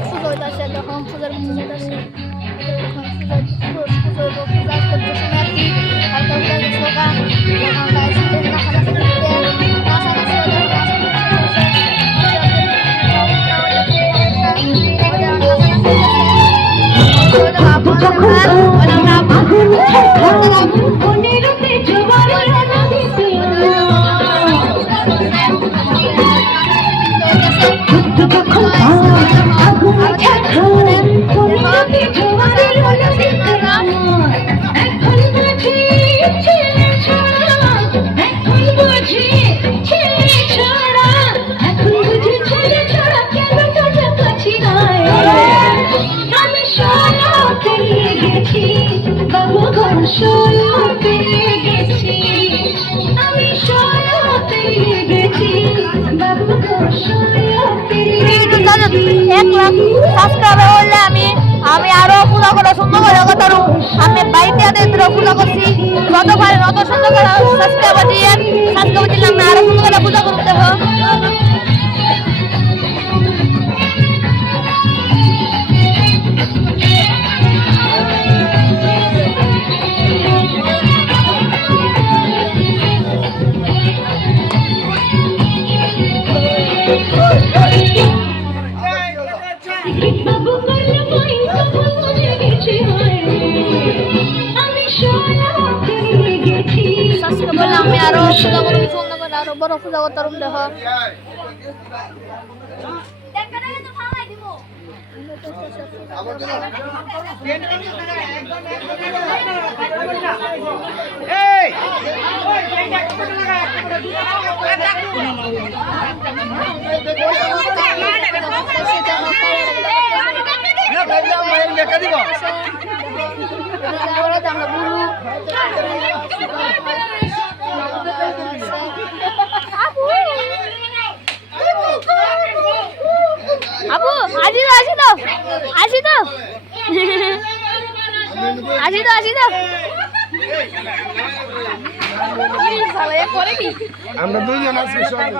পুজো হইতাছে, তখন পূজার মধ্যে হইতাছে, তখন পুজো পূজা করতে সময় আর কি হালকা হালকা ছোকা তখন গাইছিলেন নাচানাচি করতে নাচানাচি হলে আমি আরো পূজা করে সুন্দর করে কথারু আমি বাড়িতে পূজা করছি যত পারে অত সুন্দর করে সাবস্ক্রাইবার দিয়ে সাবস্ক্রাইবার দিলে আমি আরো সুন্দর করে পূজা করতে দেখো আমি আরো পূজা করবো সুন্দর করে আরো বড় পূজা করতে পারবো দেখো আপু আসি তো আসি তো আসি তো আসি তো আমরা দুইজন আছি সঙ্গে